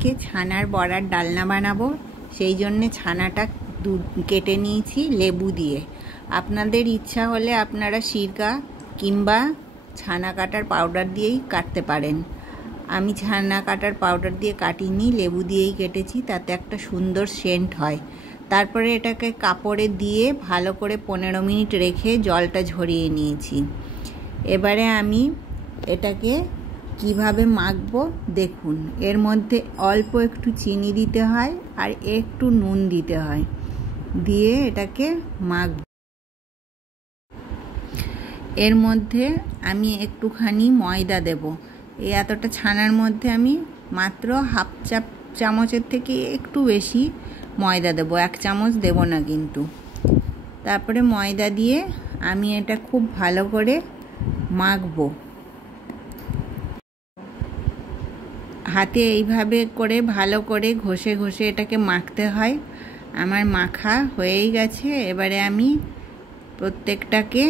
আজকে ছানার বড়ার ডালনা বানাবো, সেই জন্যে ছানাটা কেটে নিয়েছি লেবু দিয়ে। আপনাদের ইচ্ছা হলে আপনারা সিরকা কিংবা ছানা কাটার পাউডার দিয়েই কাটতে পারেন। আমি ছানা কাটার পাউডার দিয়ে কাটিনি, লেবু দিয়েই কেটেছি, তাতে একটা সুন্দর সেন্ট হয়। তারপরে এটাকে কাপড়ে দিয়ে ভালো করে 15 মিনিট রেখে জলটা ঝরিয়ে নিয়েছি। এবারে আমি এটাকে কিভাবে মাখবো দেখুন। এর মধ্যে অল্প একটু চিনি দিতে হয় আর একটু নুন দিতে হয়, দিয়ে এটাকে মাখব। এর মধ্যে আমি একটুখানি ময়দা দেব। এই এতটা ছানার মধ্যে আমি মাত্র হাফ চামচের থেকে একটু বেশি ময়দা দেব, 1 চামচ দেব না কিন্তু। তারপরে ময়দা দিয়ে আমি এটা খুব ভালো করে মাখবো। হাতে এইভাবে করে ভালো করে ঘষে ঘষে এটাকে মাখতে হয়। আমার মাখা হয়েই গেছে। এবারে আমি প্রত্যেকটাকে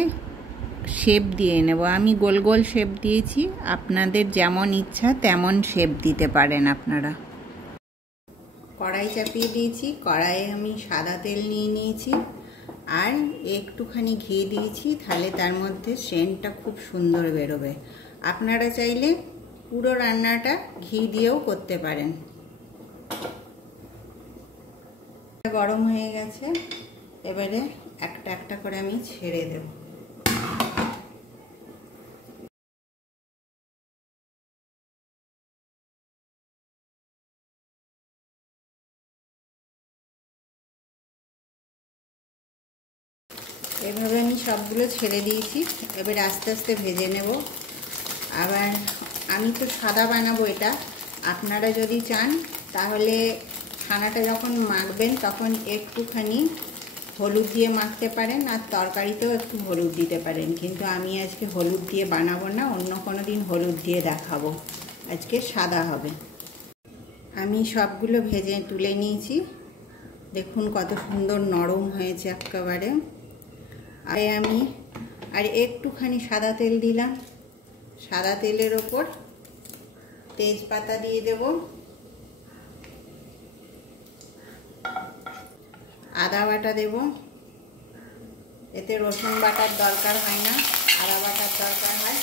শেপ দিয়ে নেব। আমি গোল গোল শেপ দিয়েছি, আপনাদের যেমন ইচ্ছা তেমন শেপ দিতে পারেন আপনারা। কড়াই চাপিয়ে দিয়েছি, কড়াইয়ে আমি সাদা তেল নিয়ে নিয়েছি আর একটুখানি ঘি দিয়েছি, তাহলে তার মধ্যে সেন্টটা খুব সুন্দর বেরোবে। আপনারা চাইলে পুরো রান্নাটা ঘি দিয়েও করতে পারেন। গরম হয়ে গেছে, এবারে একটা একটা করে আমি ছেড়ে দেব। এভাবে আমি সবগুলো ছেড়ে দিয়েছি। এবার আস্তে আস্তে ভেজে নেব। আবার আমি তো সাদা বানাবো এটা, আপনারা যদি চান তাহলে ছানাটা যখন মাখবেন তখন একটুখানি হলুদ দিয়ে মাখতে পারেন, আর তরকারিতেও একটু হলুদ দিতে পারেন। কিন্তু আমি আজকে হলুদ দিয়ে বানাবো না, অন্য কোনো দিন হলুদ দিয়ে দেখাবো। আজকে সাদা হবে। আমি সবগুলো ভেজে তুলে নিয়েছি, দেখুন কত সুন্দর নরম হয়েছে একেবারে। আমি আর একটুখানি সাদা তেল দিলাম। সাদা তেলের ওপর তেজপাতা দিয়ে দেব, আদা বাটা দেব। এতে রসুন বাটার দরকার হয় না, আদা বাটার দরকার হয়।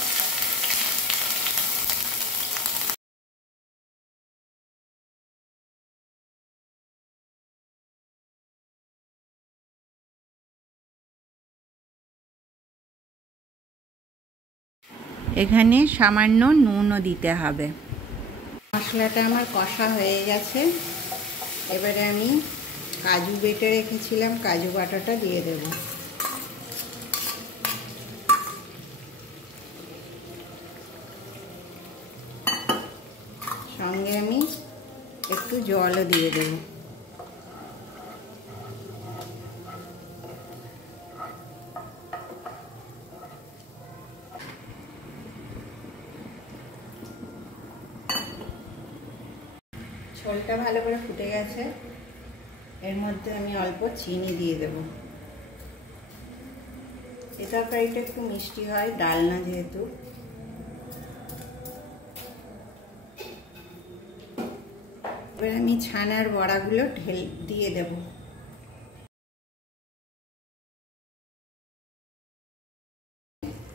এখানে সামান্য নুনও দিতে হবে। মশলাটা আমার কষা হয়ে গেছে। এবারে আমি কাজু বেটে রেখেছিলাম, কাজু বাটাটা দিয়ে দেব। সঙ্গে আমি একটু জলও দিয়ে দেব। ঝোলটা ভালো করে ফুটে গেছে, এর মধ্যে আমি অল্প চিনি দিয়ে দেব। এই তরকারিটা একটু মিষ্টি হয়, ডালনা যেহেতু। এবার আমি ছানার বড়াগুলো দিয়ে দেব।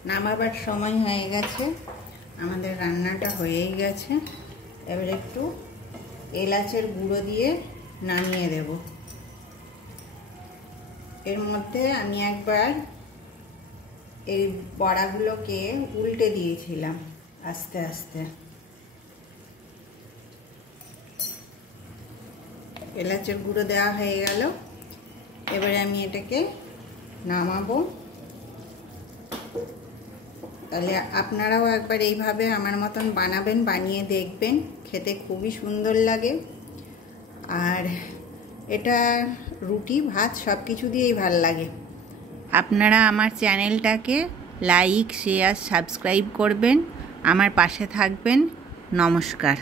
নামাবার সময় হয়ে গেছে, আমাদের রান্নাটা হয়েই গেছে। এবার একটু এলাচের গুঁড়ো দিয়ে নামিয়ে দেব। এর মধ্যে আমি একবার এই বড়াগুলোকে উল্টে দিয়েছিলাম আস্তে আস্তে। এলাচের গুঁড়ো দেওয়া হয়ে গেল। এবারে আমি এটাকে নামাবো। তাহলে আপনারাও একবার এইভাবে আমার মতন বানাবেন, বানিয়ে দেখবেন, খেতে খুবই সুন্দর লাগে। আর এটা রুটি ভাত সব কিছু দিয়েই ভাল লাগে। আপনারা আমার চ্যানেলটাকে লাইক শেয়ার সাবস্ক্রাইব করবেন, আমার পাশে থাকবেন। নমস্কার।